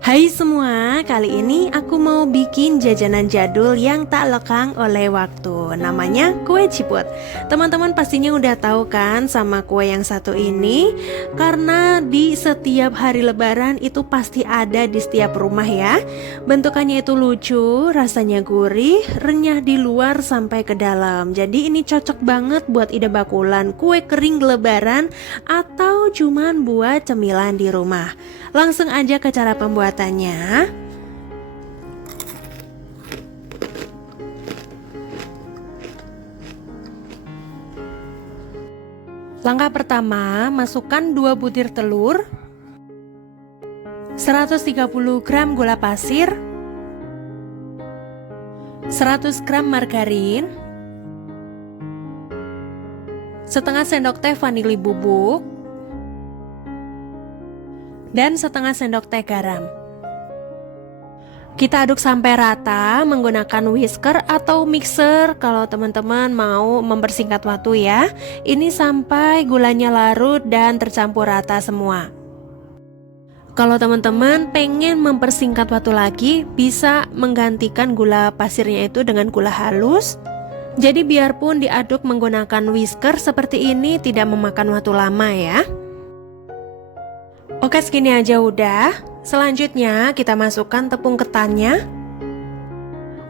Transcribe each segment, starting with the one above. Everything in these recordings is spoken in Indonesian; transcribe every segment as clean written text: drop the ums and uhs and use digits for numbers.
Hai semua, kali ini aku mau bikin jajanan jadul yang tak lekang oleh waktu. Namanya kue ciput. Teman-teman pastinya udah tahu kan sama kue yang satu ini, karena di setiap hari lebaran itu pasti ada di setiap rumah ya. Bentukannya itu lucu, rasanya gurih, renyah di luar sampai ke dalam. Jadi ini cocok banget buat ide bakulan, kue kering lebaran, atau cuman buat cemilan di rumah. Langsung aja ke cara pembuatannya. Langkah pertama, masukkan 2 butir telur, 130 gram gula pasir, 100 gram margarin, setengah sendok teh vanili bubuk, dan setengah sendok teh garam. Kita aduk sampai rata menggunakan whisker atau mixer kalau teman-teman mau mempersingkat waktu ya. Ini sampai gulanya larut dan tercampur rata semua. Kalau teman-teman pengen mempersingkat waktu lagi, bisa menggantikan gula pasirnya itu dengan gula halus. Jadi biarpun diaduk menggunakan whisker seperti ini tidak memakan waktu lama ya. Oke, segini aja udah. Selanjutnya kita masukkan tepung ketannya.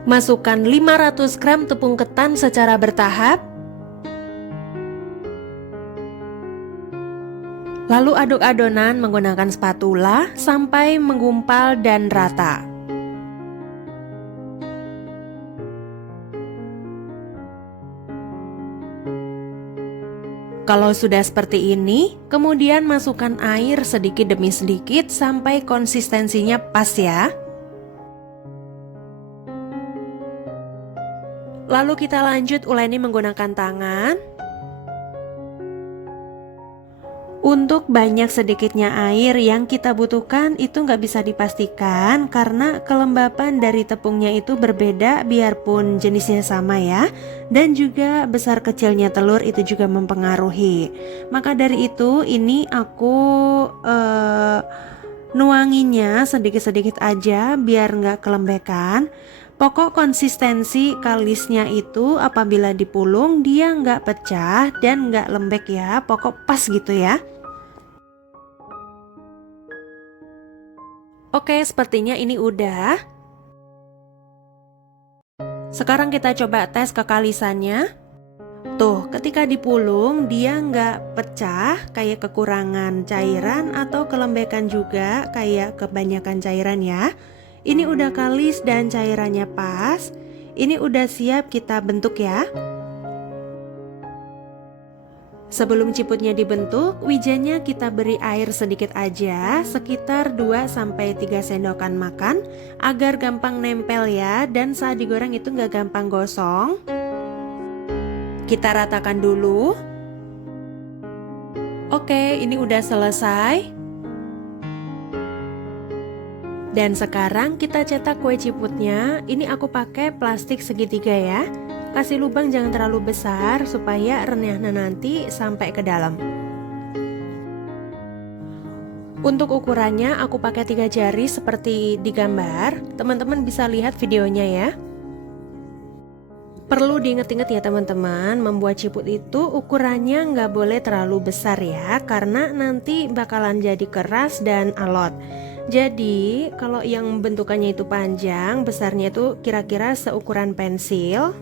Masukkan 500 gram tepung ketan secara bertahap. Lalu aduk adonan menggunakan spatula sampai menggumpal dan rata. Kalau sudah seperti ini, kemudian masukkan air sedikit demi sedikit sampai konsistensinya pas ya. Lalu kita lanjut uleni menggunakan tangan. Untuk banyak sedikitnya air yang kita butuhkan itu nggak bisa dipastikan karena kelembapan dari tepungnya itu berbeda biarpun jenisnya sama ya. Dan juga besar kecilnya telur itu juga mempengaruhi. Maka dari itu ini aku nuanginnya sedikit-sedikit aja biar nggak kelembekan. Pokok konsistensi kalisnya itu apabila dipulung dia nggak pecah dan nggak lembek ya. Pokok pas gitu ya. Oke, sepertinya ini udah. Sekarang kita coba tes kekalisannya. Tuh, ketika dipulung dia nggak pecah kayak kekurangan cairan atau kelembekan juga kayak kebanyakan cairan ya. Ini udah kalis dan cairannya pas. Ini udah siap kita bentuk ya. Sebelum ciputnya dibentuk, wijennya kita beri air sedikit aja, sekitar 2-3 sendokan makan agar gampang nempel ya, dan saat digoreng itu nggak gampang gosong. Kita ratakan dulu. Oke, ini udah selesai. Dan sekarang kita cetak kue ciputnya. Ini aku pakai plastik segitiga ya. Kasih lubang jangan terlalu besar supaya renyahnya nanti sampai ke dalam. Untuk ukurannya aku pakai 3 jari seperti di gambar. Teman-teman bisa lihat videonya ya. Perlu diingat-ingat ya teman-teman, membuat ciput itu ukurannya nggak boleh terlalu besar ya, karena nanti bakalan jadi keras dan alot. Jadi kalau yang bentukannya itu panjang, besarnya itu kira-kira seukuran pensil.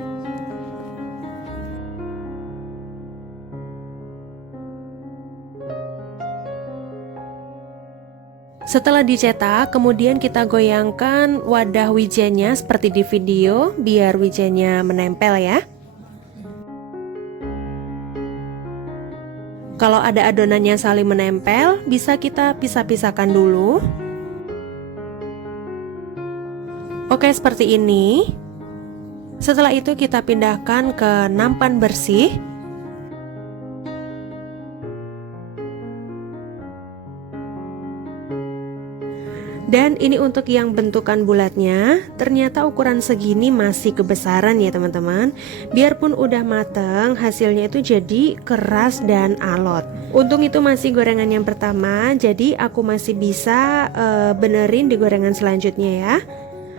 Setelah dicetak, kemudian kita goyangkan wadah wijennya seperti di video biar wijennya menempel ya. Kalau ada adonannya saling menempel, bisa kita pisah-pisahkan dulu. Oke, seperti ini. Setelah itu kita pindahkan ke nampan bersih. Dan ini untuk yang bentukan bulatnya, ternyata ukuran segini masih kebesaran ya teman-teman. Biarpun udah mateng, hasilnya itu jadi keras dan alot. Untung itu masih gorengan yang pertama, jadi aku masih bisa benerin di gorengan selanjutnya ya.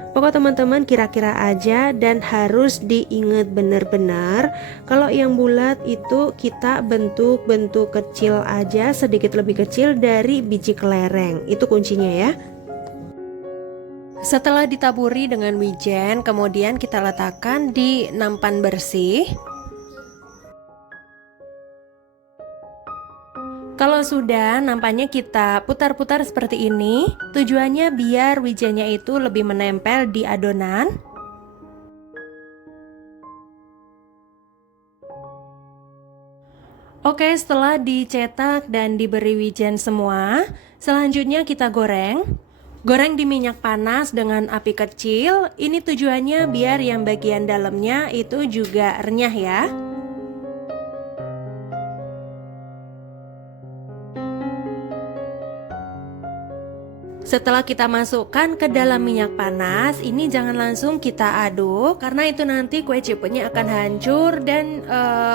Pokok teman-teman kira-kira aja dan harus diingat benar-benar kalau yang bulat itu kita bentuk-bentuk kecil aja, sedikit lebih kecil dari biji kelereng. Itu kuncinya ya. Setelah ditaburi dengan wijen, kemudian kita letakkan di nampan bersih. Kalau sudah, nampaknya kita putar-putar seperti ini. Tujuannya biar wijennya itu lebih menempel di adonan. Oke, setelah dicetak dan diberi wijen semua, selanjutnya kita goreng. Goreng di minyak panas dengan api kecil. Ini tujuannya biar yang bagian dalamnya itu juga renyah ya. Setelah kita masukkan ke dalam minyak panas, ini jangan langsung kita aduk karena itu nanti kue ciputnya akan hancur dan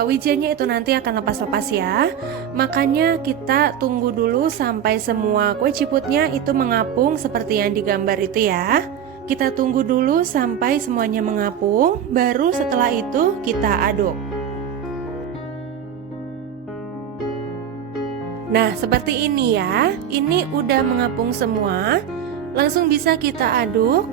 wijennya itu nanti akan lepas-lepas ya. Makanya kita tunggu dulu sampai semua kue ciputnya itu mengapung seperti yang digambar itu ya. Kita tunggu dulu sampai semuanya mengapung, baru setelah itu kita aduk. Nah, seperti ini ya. Ini udah mengapung semua. Langsung bisa kita aduk.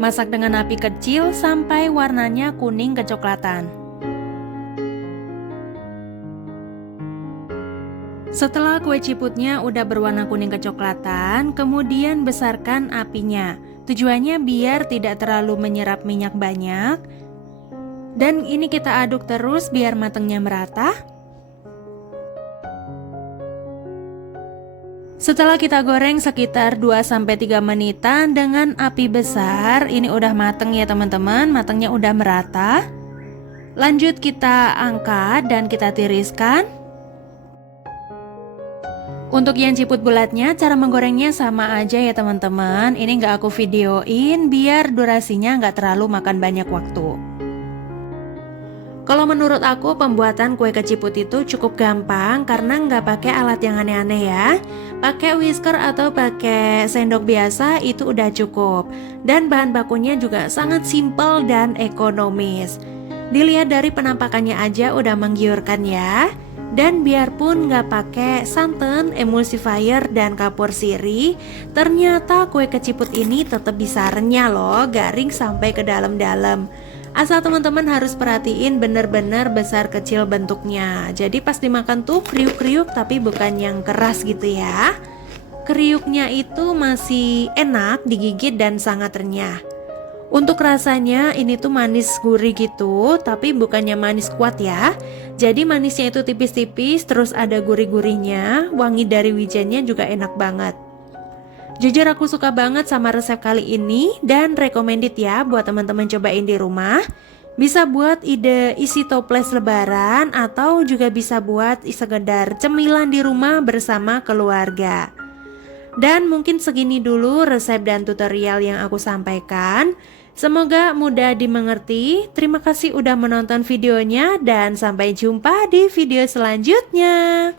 Masak dengan api kecil sampai warnanya kuning kecoklatan. Setelah kue ciputnya udah berwarna kuning kecoklatan, kemudian besarkan apinya. Tujuannya biar tidak terlalu menyerap minyak banyak. Dan ini kita aduk terus biar matangnya merata. Setelah kita goreng sekitar 2-3 menitan dengan api besar, ini udah mateng ya teman-teman, matangnya udah merata. Lanjut kita angkat dan kita tiriskan. Untuk yang ciput bulatnya, cara menggorengnya sama aja ya teman-teman. Ini nggak aku videoin biar durasinya nggak terlalu makan banyak waktu. Kalau menurut aku pembuatan kue keciput itu cukup gampang karena nggak pakai alat yang aneh-aneh ya. Pakai whisker atau pakai sendok biasa itu udah cukup. Dan bahan bakunya juga sangat simpel dan ekonomis. Dilihat dari penampakannya aja udah menggiurkan ya. Dan biarpun nggak pakai santan, emulsifier, dan kapur sirih, ternyata kue keciput ini tetap bisa renyah loh, garing sampai ke dalam-dalam. Asal teman-teman harus perhatiin bener-bener besar kecil bentuknya. Jadi pas dimakan tuh kriuk-kriuk tapi bukan yang keras gitu ya. Kriuknya itu masih enak digigit dan sangat renyah. Untuk rasanya ini tuh manis gurih gitu, tapi bukannya manis kuat ya. Jadi manisnya itu tipis-tipis, terus ada gurih-gurihnya, wangi dari wijennya juga enak banget. Jujur aku suka banget sama resep kali ini dan recommended ya buat teman-teman cobain di rumah. Bisa buat ide isi toples lebaran atau juga bisa buat sekedar cemilan di rumah bersama keluarga. Dan mungkin segini dulu resep dan tutorial yang aku sampaikan. Semoga mudah dimengerti. Terima kasih udah menonton videonya dan sampai jumpa di video selanjutnya.